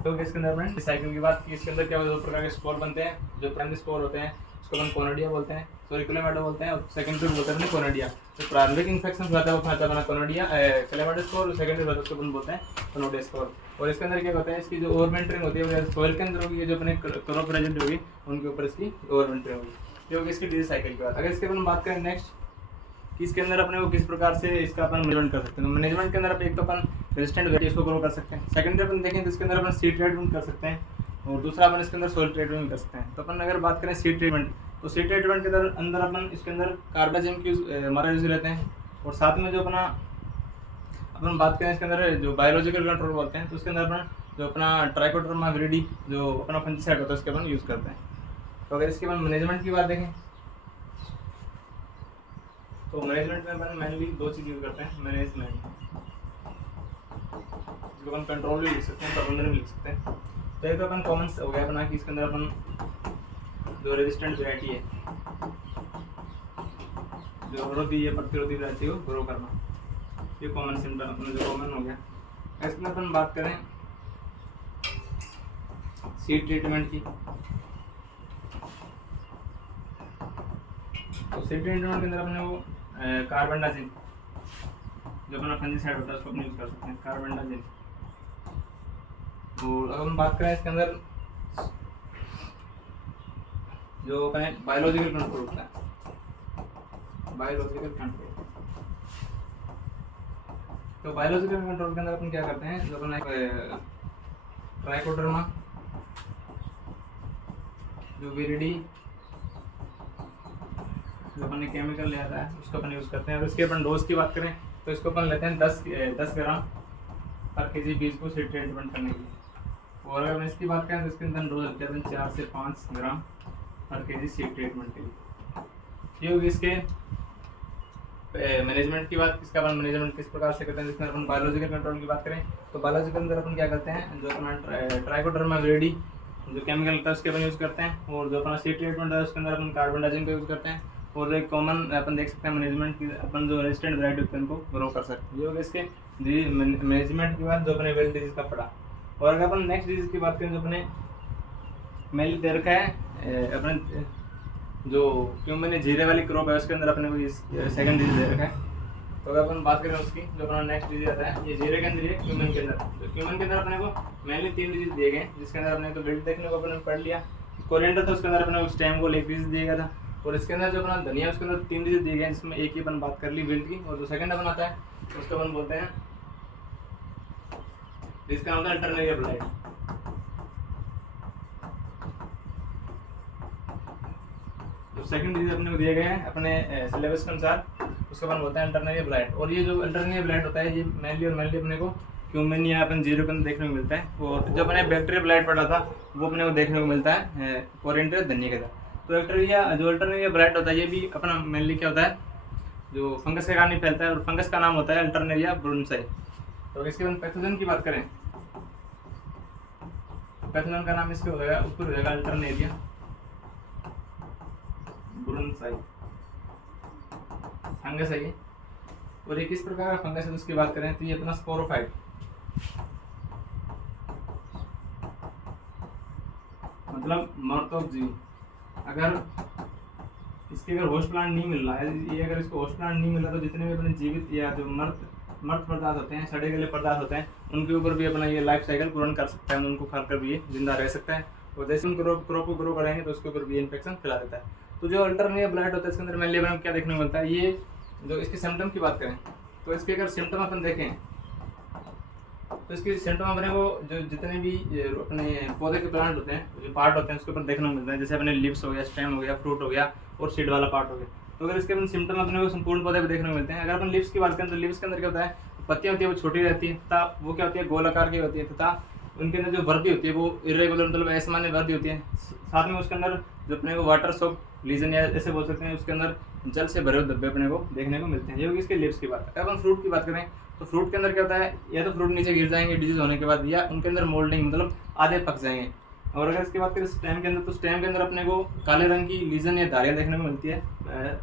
तो इसके अंदर अपन रिसाइकिल की बात की, इसके अंदर क्या दो प्रकार के स्पोर बनते हैं। जो प्राइमरी स्पोर होते हैं उसको अपन कोनिडिया बोलते हैं, सॉरी क्लेमाइडो बोलते हैं, और सेकेंडरी बोलते हैं कोनिडिया। तो प्रारंभिक इन्फेक्शन फैलाता है वो फैलाता है अपना कोनिडिया क्लेमाइडो स्पोर, और सेकेंडरी उसको अपन बोलते हैं कोनिडिया स्पोर। और इसके अंदर क्या होता है, इसकी जो ओवरविंटरिंग होती है वो सॉइल के अंदर होगी, जो अपने क्रॉप रेजिड्यू होगी उनके ऊपर इसकी ओवरविंटरिंग होगी, जो होगी इसकी डिजीज साइकिल के बाद। अगर इसके अपन बात करें नेक्स्ट कि इसके अंदर अपने को किस प्रकार से इसका अपन मैनेजमेंट कर सकते हैं, तो मैनेजमेंट के अंदर अपन एक तो अपन रेजिस्टेंट वेराइटी को ग्रो कर सकते हैं। सेकेंडरी अपन देखें तो इसके अंदर अपन सीड ट्रीटमेंट कर सकते हैं, और दूसरा अपन इसके अंदर सॉइल ट्रीटमेंट कर सकते हैं। तो अपन अगर बात करें सीड ट्रीटमेंट, तो सीड ट्रीटमेंट के अंदर अपन इसके अंदर कार्बाजिम की हमारा यूज रहते हैं, और साथ में जो अपना अपन बात करें इसके अंदर जो बायोलॉजिकल कंट्रोल बोलते हैं, तो उसके अंदर अपन जो अपना ट्राइकोडर्मा विरिडी जो अपना फंजिसाइड होता है उसके अपन यूज़ करते हैं। तो अगर इसके अपन मैनेजमेंट की बात देखें तो मैनेजमेंट में अपन मेनली दो चीज़ यूज़ करते हैं। मैनेजमेंट जिसको अपन कंट्रोल भी लिख सकते हैं, प्रबंधन भी लिख सकते हैं। तो एक तो अपन कॉमन हो गया अपना कि इसके अंदर अपन जो रेजिस्टेंट वेराइटी है, जो विरोधी या प्रतिरोधी वेराइटी को ग्रो करना, ये कॉमन सिम्टम अपना जो कॉमन हो गया। इसमें अपन बात करें सीड ट्रीटमेंट की, तो सीड ट्रीटमेंट के अंदर अपने वो कार्बेंडाजिम जो अपना फंजीसाइड होता है उसको अपन यूज कर सकते हैं, कार्बेंडाजिम। तो अगर हम बात करें इसके अंदर जो अपने बायोलॉजिकल कंट्रोल होता है, बायोलॉजिकल कंट्रोल, तो बायोलॉजिकल कंट्रोल के अंदर अपन क्या करते हैं, जो अपना ट्राइकोडर्मा जो विरिडी जो अपन केमिकल ले आता है उसको अपन यूज़ करते हैं। और इसके अपन डोज की बात करें तो इसको अपन लेते हैं 10 ग्राम पर केजी बीज को सीड ट्रीटमेंट करने के लिए। और अगर इसकी बात करें तो इसके अंदर डोज लेते हैं 4 से 5 ग्राम पर केजी सीड ट्रीटमेंट के लिए। ये होगी इसके मैनेजमेंट की बात। इसका अपन मैनेजमेंट किस प्रकार से करते हैं, जिसमें अपन बायोलॉजिकल कंट्रोल की बात करें तो बायोलॉजिकल अंदर अपन क्या करते हैं, जो अपना ट्राइकोडर्मा विरिडी जो केमिकल होता है उसके अपन यूज़ करते हैं, और जो अपना सीड ट्रीटमेंट है उसके अंदर अपन कार्बेंडाजिम का यूज़ करते हैं। और एक कॉमन अपन देख सकते हैं मैनेजमेंट की, अपन जो रेजिस्टेंट वेराइटी होते हैं उनको ग्रो कर सकते हैं। ये हो गया इसके मैनेजमेंट के बाद जो अपने वेल डिजीज का पड़ा। और अगर अपन नेक्स्ट डिजीज की बात करें, जो अपने मेनली दे रखा है अपने जो क्यों मैंने जीरे वाली क्रॉप है उसके अंदर अपने को सेकंड डिजीज दे रखा है। तो अगर अपन बात करें उसकी, जो अपना नेक्स्ट डिजीज आता है ये जीरे के अंदर है, क्यूमन के अंदर। तो क्यूमन के अंदर अपने को मेनली 3 डिजीज दिए गए, जिसके अंदर अपने को विल्ट देखने को अपने पढ़ लिया। कोरिएंडर था उसके अंदर अपने को स्टेम गोल 1 डिजीज दिया गया था, और इसके अंदर जो अपना धनिया उसके अंदर 3 डिजीज दिए गए, जिसमें एक ही अपन बात कर ली विल्ट की, और जो सेकंड अपन आता है उसको अपन बोलते हैं, जिसका नाम था अल्टरनेरिया ब्लाइट। जो सेकंड डिजीज अपने को दिए गए हैं अपने सिलेबस के अनुसार, उसको अपन बोलते हैं अल्टरनेरिया ब्लाइट। और ये जो अल्टरनेरिया ब्लाइट होता है ये मेनली अपने को क्यूमिन या अपन जीरो के अंदर देखने को मिलता है। और जो अपने बैक्टीरिया ब्लाइट पड़ा था वो अपने को देखने को मिलता है कोरिएंडर धनिया के अंदर। तो अल्टरनेरिया ब्लाइट होता है ये भी अपना मेनली क्या होता है, जो फंगस के कारण ही फैलता है, और फंगस का नाम होता है अल्टरनेरिया ब्रुनसाई। तो इसके बाद पैथोजन की बात करें, पैथोजन का नाम इसके हो जाएगा ऊपर हो जाएगा अल्टरनेरिया ब्रुनसाई, फंगस है ये। और ये किस प्रकार का फंगस है उसकी बात करें तो ये अपना स्पोरोफाइट, मतलब मर्तोक जीव। अगर इसके अगर होस्ट प्लांट नहीं मिल रहा है, ये अगर इसको होस्ट प्लांट नहीं मिल रहा तो जितने भी अपने जीवित या जो मर्त पदार्थ होते हैं, सड़े गले पदार्थ होते हैं, उनके ऊपर भी अपना ये लाइफ साइकिल पूर्ण कर सकता है, उनको खाकर भी ये जिंदा रह सकता है। और जैसे हम क्रॉप को ग्रो करेंगे तो उसके ऊपर भी इन्फेक्शन फैला देता है। तो जो अल्टरनेरिया ब्लाइट होता है इसके अंदर मेनली अपन क्या देखने को मिलता है, ये जो इसके सिम्टम की बात करें तो इसके अगर सिम्टम अपन देखें तो इसके सिम्टम अपने को जो जितने भी अपने पौधे के प्लांट होते हैं, जो पार्ट होते हैं उसके ऊपर देखने को मिलता है। जैसे अपने लिप्स हो गया, स्टेम हो गया, फ्रूट हो गया और सीड वाला पार्ट हो गया। तो अगर इसके अपन सिम्टम अपने को संपूर्ण पौधे पर देखने को मिलते हैं। अगर अपन लिप्स की बात करें तो लिप्स के अंदर क्या होता है, पत्तियां होती है वो छोटी रहती है तथा वो क्या होती है गोल आकार की होती है, तथा उनके अंदर जो वृद्धि होती है वो इरेगुलर मतलब असमान्य वृद्धि होती है। साथ में उसके अंदर जो अपने को वाटर सोक लीजन या ऐसे बोल सकते हैं, उसके अंदर जल से भरे हुए धब्बे अपने को देखने को मिलते हैं। ये होगी इसके लिप्स की बात। अगर अपन फ्रूट की बात करें तो फ्रूट के अंदर क्या होता है, या तो फ्रूट नीचे गिर जाएंगे डिजीज होने के बाद, या उनके अंदर मोल्डिंग मतलब आधे पक जाएंगे। और अगर इसकी बात करें स्टेम के अंदर तो स्टेम के अंदर अपने को काले रंग की लीजन या धारियाँ देखने को मिलती है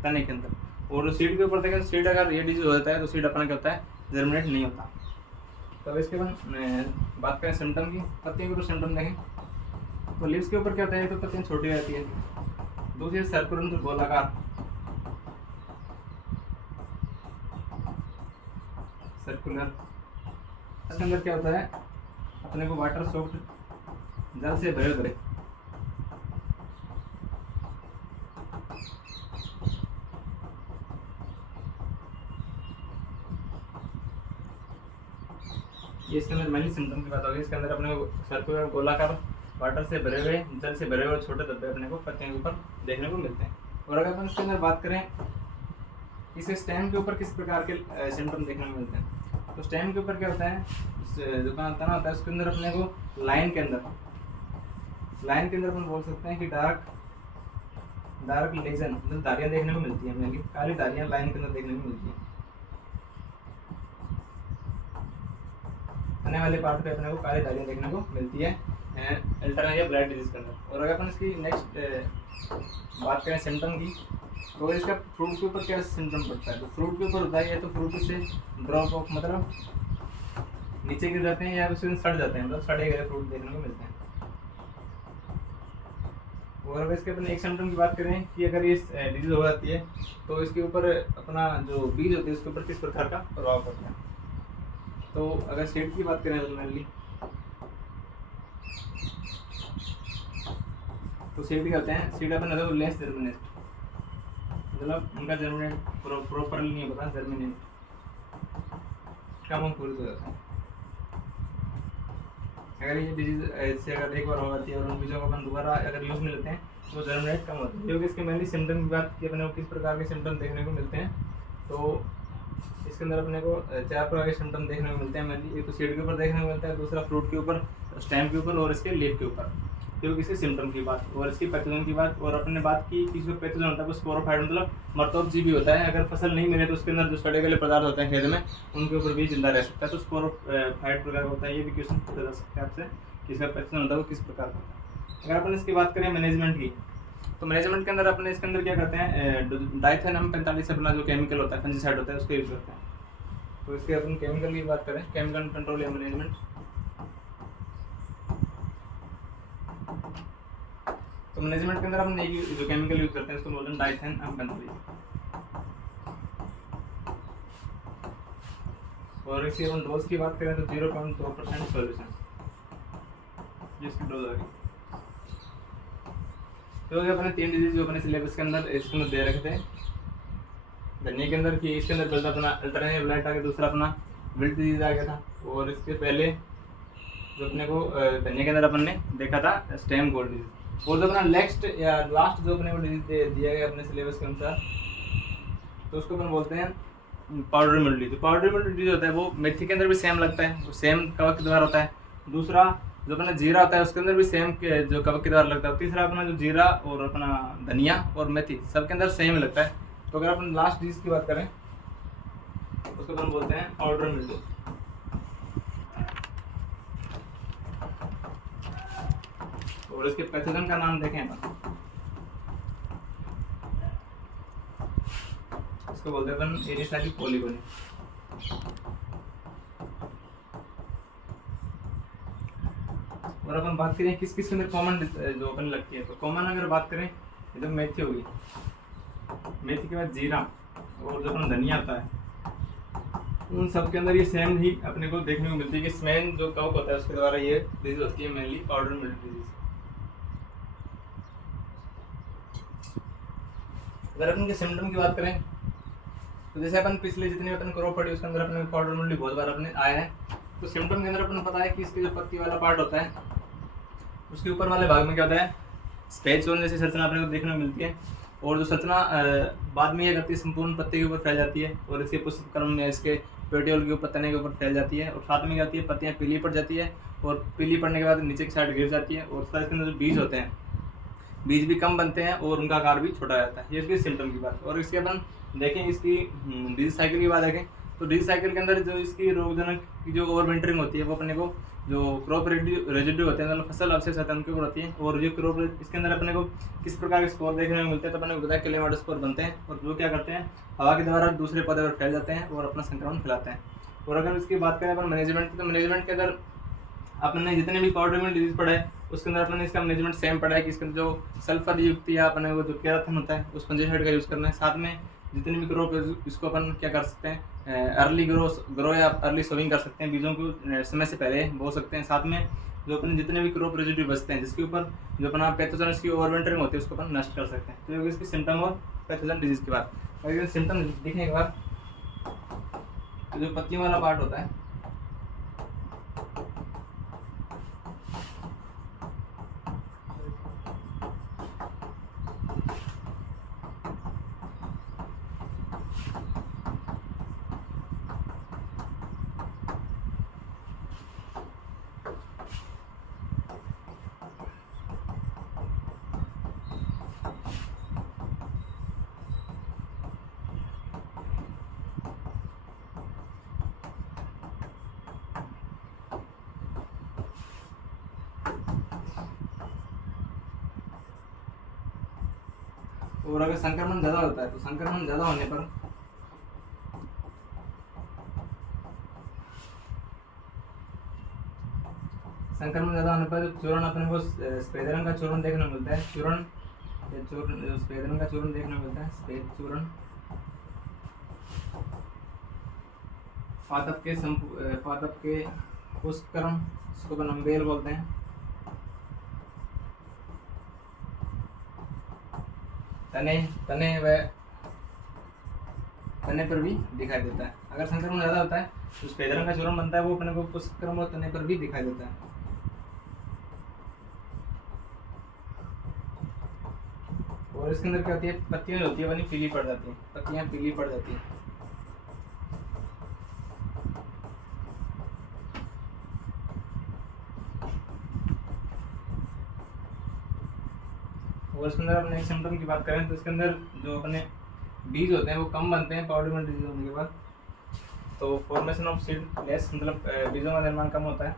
तने के अंदर। और सीड के ऊपर देखें, सीड अगर ये डिजीज हो जाता है तो सीड अपना क्या होता है, जर्मिनेट नहीं होता। तो इसके बाद बात करें सिम्टम की, पत्तियों के ऊपर सिम्टम देखें तो लिप्स के ऊपर क्या होता है, तो पत्तियाँ छोटी रहती है, दूसरी सर्कुलर गोलाकार सर्कुलर। इसके अंदर क्या होता है, अपने को वाटर सोक्ड जल से भरे भरे ये इसके अंदर मेनली सिम्टम की बात होगी। इसके अंदर अपने को सर्कुलर गोलाकार वाटर से भरे हुए, जल से भरे हुए छोटे धब्बे अपने को पत्तियों के ऊपर देखने को मिलते हैं। और अगर अपन इसके अंदर बात करें इस स्टेम के ऊपर किस प्रकार के सिम्टम देखने को मिलते हैं, तो स्टेम के ऊपर क्या होता है, जो तना होता है उसके अंदर अपने को लाइन के अंदर अपन बोल सकते हैं कि डार्क लेजन मतलब धारियाँ देखने को मिलती है, मेनली काली धारियाँ लाइन के अंदर देखने को मिलती है। आने वाले पार्ट पे अपने को काली धारियाँ देखने को मिलती है अल्टरनेरिया ब्लाइट डिजीज के अंदर। और अगर अपन इसकी नेक्स्ट बात करें सिम्टम की, तो इसका फ्रूट के ऊपर क्या सिम्टम पड़ता है, तो फ्रूट के ऊपर होता है या तो फ्रूट से ड्रॉप ऑफ मतलब नीचे गिर जाते हैं, या उससे सड़ जाते हैं, मतलब सड़े गए फ्रूट देखने को मिलते हैं। और अगर इसके अपने एक सिम्टम की बात करें कि अगर ये डिजीज हो जाती है तो इसके ऊपर अपना जो बीज होते हैं उसके ऊपर किस प्रकार का प्रभाव पड़ता है। तो अगर सीड की बात करें मेनली तो सीड क्या होते हैं, सीड अपन अगर लेस जर्मिनेट मतलब उनका जर्मिनेट प्रॉपरली नहीं होता, जर्मिनेट कम अंकुरित हो जाता है। अगर ये डिजीज से अगर एक बार हो जाती है और उन बीजों को अपन दोबारा अगर यूज में लेते हैं तो जर्मिनेट कम होता है। क्योंकि इसके मेनली सिम्टम की बात की अपने को किस प्रकार के सिम्टम देखने को मिलते हैं, तो इसके अंदर अपने को 4 प्रकार के सिम्टम देखने को मिलते हैं मेनली। एक तो सीड के ऊपर देखने को मिलता है, दूसरा फ्रूट के ऊपर, स्टेम के ऊपर और इसके लीफ के ऊपर। तो इसके सिम्टम की बात और इसकी पैथोजन की बात। और अपने बात की कि जो पैथोजन होता है वो स्पोरोफाइट मतलब मर्तोपजीवी होता है। अगर फसल नहीं मिले तो उसके अंदर जो सड़े गले पदार्थ होते हैं खेत में उनके ऊपर भी जिंदा रह सकता है। तो स्पोरोफाइट प्रकार होता है। ये भी क्वेश्चन पूछा जा सकता है आपसे कि इसका पैथोजन होता है वो किस प्रकार का होता है। अगर अपन इसकी बात करें मैनेजमेंट की, तो मैनेजमेंट के अंदर अपने इसके अंदर क्या करते हैं, डाइथेनम 45 अपना जो केमिकल होता है, फंजीसाइड होता है, उसको यूज करते हैं। तो इसके अपन केमिकल की बात करें, केमिकल कंट्रोल या मैनेजमेंट, तो मैनेजमेंट के अंदर अपन एक जो केमिकल यूज करते हैं इसको बोलते हैं डाइथेन अम्फेनोलिक। और इसकी अपन डोज की बात करें तो 0.2% सॉल्यूशन जिसकी डोज आ गई। तो अपने 3 डिजीज जो अपने सिलेबस के अंदर इसके अंदर दे रखे थे धनिया के अंदर कि इसके अंदर पहला अपना अल्टरनेटिव ब्लाइट आ गया, दूसरा अपना विल्ट डिजीज आ गया था, और इसके पहले जो अपने को धनिया के अंदर अपन ने देखा था स्टेम गोल्ड डिजीज। और जो अपना नेक्स्ट या लास्ट जो अपने को डिजीज दिया गया अपने सिलेबस के अनुसार तो उसको अपन बोलते हैं पाउडर मिल्ड्यू। तो पाउडर मिल्ड्यू डिजीज होता है वो मेथी के अंदर भी सेम लगता है, वो सेम कवक के द्वारा होता है। दूसरा जो अपना जीरा होता है उसके अंदर भी सेम जो कवक के द्वारा लगता है। तीसरा अपना जो जीरा और अपना धनिया और मेथी सबके अंदर सेम लगता है। तो अगर अपन लास्ट डिजीज की बात करें उसको अपन बोलते हैं पाउडर मिल्ड्यू। और इसके पैथोजन का नाम देखें अपन, इसको बोलते हैं अपन एरिथ्रोसाइटिक पोलीगोनी। और अपन बात करें किस किस के अंदर कॉमन जो अपन लगती है, तो कॉमन अगर बात करें तो मेथी होगी, मेथी के बाद जीरा और जो अपना धनिया आता है उन सब के अंदर ये सेम ही अपने को देखने को मिलती है कि मेन जो कवक होता है उसके द्वारा ये डिजीज होती है मेनली पाउडर मिल्ड्यू डिजीज। अगर अपन के सिम्टम की बात करें तो जैसे अपन पिछले जितने अपन क्रॉप पड़ी उसके अंदर अपने पाउडर मिल्ड्यू बहुत बार अपने आया है। तो सिम्टम के अंदर अपन पता है कि इसके जो पत्ती वाला पार्ट होता है उसके ऊपर वाले भाग में क्या होता है स्पेस जोन जैसी संरचना अपने को देखने को मिलती है, और जो संरचना बाद में ये करती है संपूर्ण पत्ते के ऊपर फैल जाती है और इसके पुष्पक्रम में इसके पेटियोल के ऊपर तने के ऊपर फैल जाती है। और साथ में क्या होती है पत्तियाँ पीली पड़ जाती है और पीली पड़ने के बाद नीचे की साइड गिर जाती है। और इसके अंदर जो बीज होते हैं बीज भी कम बनते हैं और उनका आकार भी छोटा रहता है। ये इसके सिम्टम की बात। और इसके अपन देखें इसकी डिजीज साइकिल की बात देखें तो डिजीज साइकिल के अंदर जो इसकी रोगजनक की जो ओवर विंटरिंग होती है वो अपने को जो क्रॉप रेजिड्यू होते हैं मतलब फसल अवशेष होते हैं उनके ऊपर होती है। और ये क्रॉप इसके अंदर अपने को किस प्रकार के स्पोर देखने को मिलते हैं तो अपने को पता है क्लेमाइडो स्पोर बनते हैं और जो क्या करते हैं हवा के द्वारा दूसरे पौधे पर फैल जाते हैं और अपना संक्रमण फैलाते हैं। और अगर इसकी बात करें अपन मैनेजमेंट की तो मैनेजमेंट के अंदर अपने जितने भी पाउडर मिल्ड्यू डिजीज पड़ा है उसके अंदर अपने इसका मैनेजमेंट सेम पड़ा है कि इसके अंदर जो सल्फर युक्त या अपने वो जो केराथिन होता है उस फंजीसाइड का यूज़ करना है। साथ में जितने भी ग्रो इसको अपन क्या कर सकते हैं अर्ली ग्रो या अर्ली सोविंग कर सकते हैं, बीजों को समय से पहले बो सकते हैं। साथ में जो अपने जितने भी क्रॉप रेजिड्यू बचते हैं जिसके ऊपर जो अपना पैथोजन इसकी ओवरविंटरिंग होती है उसको अपन नष्ट कर सकते हैं। तो इसकी सिम्टम और पैथोजन डिजीज की बात। अगर सिम्टम दिखने के बाद तो जो पत्तियों वाला पार्ट होता है और अगर संक्रमण ज़्यादा होता है तो संक्रमण ज़्यादा होने पर चूर्ण अपने को सफेद रंग का चूर्ण देखने को मिलता है। सफेद रंग का चूर्ण देखने को मिलता है सफेद चूर्ण पादप के पुष्पक्रम इसको अपन अम्बेल बोलते हैं। तने पर भी दिखाई देता है। अगर संक्रमण ज़्यादा होता है तो सफेद रंग का चूर्ण बनता है वो अपने को पुष्पक्रम और तने पर भी दिखाई देता है। और इसके अंदर क्या होती है पत्तियां जो होती है वो पीली पड़ जाती है, पत्तियां पीली पड़ जाती है। और इसके अंदर अपने सिम्टम की बात करें तो इसके अंदर जो अपने बीज होते हैं वो कम बनते हैं पाउडर मिल्ड्यू डिजीज होने के बाद। तो फॉर्मेशन ऑफ सीड लेस मतलब बीजों का निर्माण कम होता है।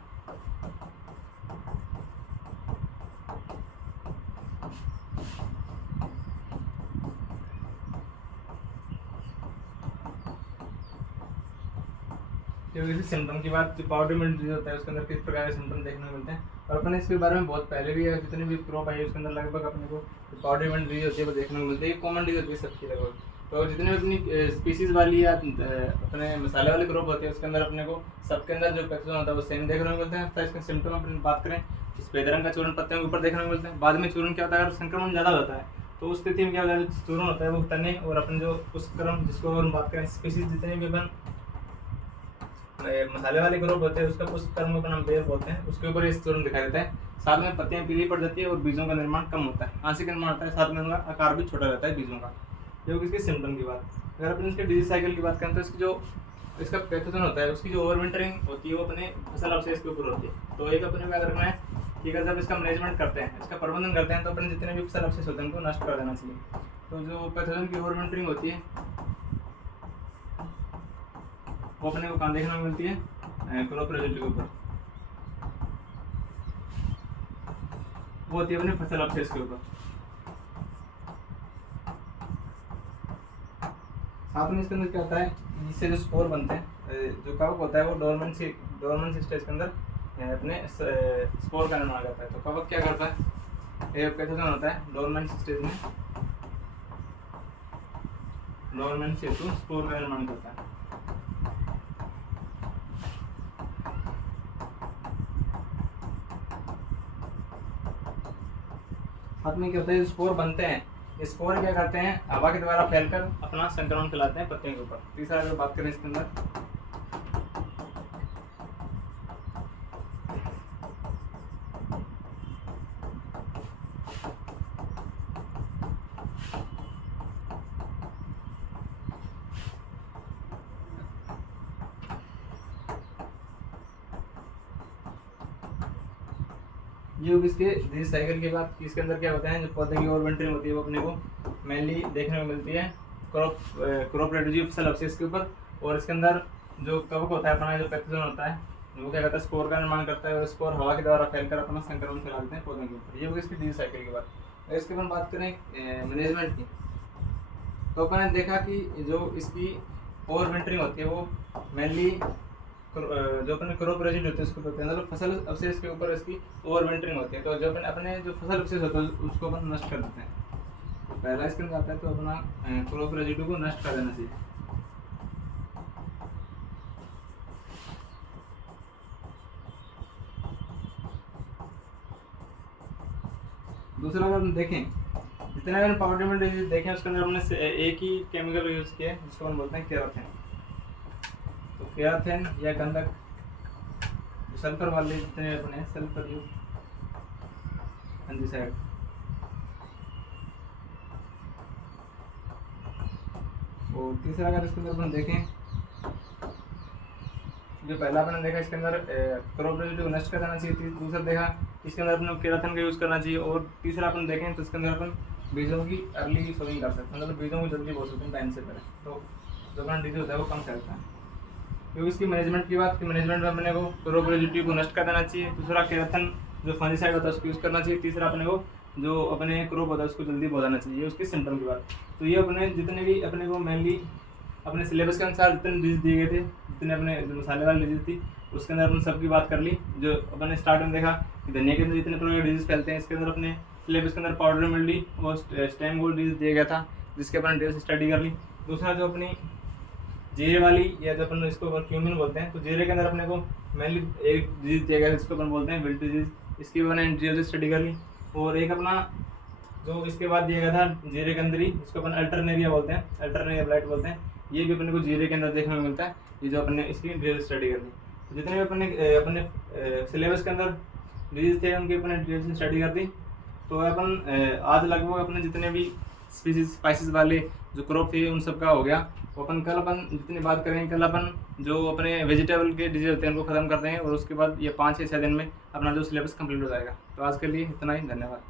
क्योंकि सिम्टम की बात जो पाउडर मिल्ड्यू डिजीज होता है उसके अंदर किस प्रकार के सिम्टम देखने को मिलते हैं और अपने इसके बारे में बहुत पहले भी जितने भी क्रॉप आई उसके अंदर लगभग अपने को पाउडर डिमांड डिजीज होती है वो देखने को मिलती है, कॉमन डिजीज होती है सबकी लगभग। तो जितने भी अपनी स्पीसीज वाली या अपने मसाले वाली क्रॉप होती है उसके अंदर अपने को सबके अंदर जो पैथोजन होता है वो सेम देखने को मिलते हैं। तो इसके सिम्टम अपनी बात करें, सफेद रंग का चूर्ण पत्तियों के ऊपर देखने को मिलता है। बाद में चूर्ण क्या होता है, अगर संक्रमण ज़्यादा होता है तो उस स्थिति में क्या होता है, जो चूर्ण होता है वो तने और अपन जो उस क्रम जिसको हम बात करें स्पीसीज जितने भी अपन मसाले वाले ग्रुप होते हैं उसका उस क्रम को हम बेर बोलते हैं, उसके ऊपर ये चूर्ण दिखाई देता है। साथ में पत्तियां पीली पड़ जाती है और बीजों का निर्माण कम होता है, आंशिक निर्माण होता है, साथ में उनका आकार भी छोटा रहता है बीजों का। ये होगी इसके सिम्टम की बात। अगर अपन इसके डिजीज साइकिल की बात करें तो इसकी जो इसका पैथोजन होता है उसकी जो ओवरविंटरिंग होती है वो अपने फसल अवशेष के ऊपर होती है। तो एक अपने क्या करना है कि अगर जब इसका मैनेजमेंट करते हैं, इसका प्रबंधन करते हैं तो अपने जितने भी फसल अवशेष होते हैं उनको नष्ट कर देना चाहिए। तो जो पैथोजन की ओवरविंटरिंग होती है वो अपने को कहाँ देखने को मिलती है, क्रॉप रेजिड्यू के ऊपर, वो होती है अपने फसल अवशेष के ऊपर। साथ में इसके अंदर क्या होता है, इससे जो स्पोर बनते हैं, जो कवक होता है वो डोरमेंट स्टेज के अंदर अपने स्पोर का निर्माण करता है। तो कवक क्या करता है, एक पैथोजन होता है डोरमेंट स्टेज में, डोरमेंट से तो स्पोर का निर्माण करता है। साथ में क्या होता है, स्पोर बनते हैं, स्पोर क्या करते हैं, हवा के द्वारा फैलकर अपना संक्रमण फैलाते हैं पत्तियों के ऊपर। तीसरा अगर बात करें इसके अंदर, ये होगी इसके डिजीज साइकिल की बात। इसके अंदर क्या होता है, जो पौधे की ओवरविंटरिंग होती है वो अपने को मेनली देखने को मिलती है क्रॉप रेजिड्यू फसल अवशेष के ऊपर। और इसके अंदर जो कवक होता है अपना, जो पैथोजन होता है वो क्या करता है, स्पोर का निर्माण करता है और स्पोर हवा के द्वारा फैलकर अपना संक्रमण फैला देते हैं पौधों के ऊपर। ये होगी इसकी डिजीज साइकिल की बात। अगर इसके अपन बात करें मैनेजमेंट की, तो अपन ने देखा कि जो इसकी ओवरविंटरिंग होती है वो मेनली जो अपने क्रॉप रेजिड्यू होते हैं उसके ऊपर, मतलब फसल अवशेष के ऊपर इसकी ओवरविंटरिंग होती है। तो जो अपने जो फसल अवशेष होता है उसको अपन नष्ट कर देते हैं। तो पहला इसके अंदर आता है तो अपना क्रॉप रेजिड्यू को नष्ट कर देना चाहिए। दूसरा अगर हम देखें, जितने अगर पाउडर में देखें उसके अंदर हमने एक ही केमिकल यूज किया है जिसको हम बोलते हैं केराथिन। तो केराथिन या गंधक, सल्फर वाले जितने अपने सल्फर युक्त फंजीसाइड, और तीसरा अगर इसके अंदर अपन देखें, जो पहला अपने देखा इसके अंदर क्रॉप रेजिड्यू को नष्ट कर देना चाहिए, दूसरा देखा इसके अंदर अपन केराथिन का यूज़ करना चाहिए, और तीसरा अपन देखें तो इसके अंदर अपन बीजों की अर्ली सोइंग कर सकते हैं, मतलब बीजों को जल्दी बो सकते हैं टाइम से पहले। तो जो अपना डिजीज होता है वो कम फैलता है। क्योंकि इसकी मैनेजमेंट की बात की, मैनेजमेंट में अपने को क्रॉप रेजिड्यू को नष्ट कर देना चाहिए, दूसरा केराथिन जो फंजीसाइड होता है उसको यूज़ करना चाहिए, तीसरा अपने को जो अपने क्रॉप होता है उसको जल्दी बो देना चाहिए। उसकी सिम्टम की बात। तो ये अपने जितने भी अपने को मेनली अपने सिलेबस के अनुसार जितने डिजीज दिए गए थे, जितने अपने जो मसाले वाली डिजीज थी उसके अंदर अपन सबकी बात कर ली। जो अपने स्टार्ट में देखा कि धनिया के अंदर जितने प्रकार के डिजीज फैलते हैं, इसके अंदर अपने सिलेबस के अंदर पाउडर मिल्डी और स्टेम गोल्ड डिजीज दिया गया था जिसके अपन डिटेल से स्टडी कर ली। दूसरा जो अपनी जीरे वाली या जो अपन इसको क्यूमिन बोलते हैं, तो जीरे के अंदर अपने को मेनली एक डिजीज दिया गया जिसको अपन बोलते हैं विल्ट डिजीज, इसकी मैंने डिटेल से स्टडी कर ली। और एक अपना जो इसके बाद दिया गया था जीरे के अंदर ही, जिसको अपन अल्टरनेरिया बोलते हैं, अल्टरनेरिया ब्लाइट बोलते हैं, ये भी अपने को जीरे के अंदर देखने को मिलता है। ये जो अपने इसकी डिटेल स्टडी कर ली। तो जितने भी अपने सिलेबस के अंदर डिजीज थे उनकी अपने डिटेल से स्टडी कर दी। तो अपन आज लगभग अपने जितने भी स्पाइसेस वाले जो क्रॉप थे उन सब का हो गया। तो अपन कल अपन जितनी बात करेंगे, कल अपन जो अपने वेजिटेबल के डिजीज होते हैं उनको ख़त्म करते हैं और उसके बाद ये 5 या 6 दिन में अपना जो सिलेबस कंप्लीट हो जाएगा। तो आज के लिए इतना ही, धन्यवाद।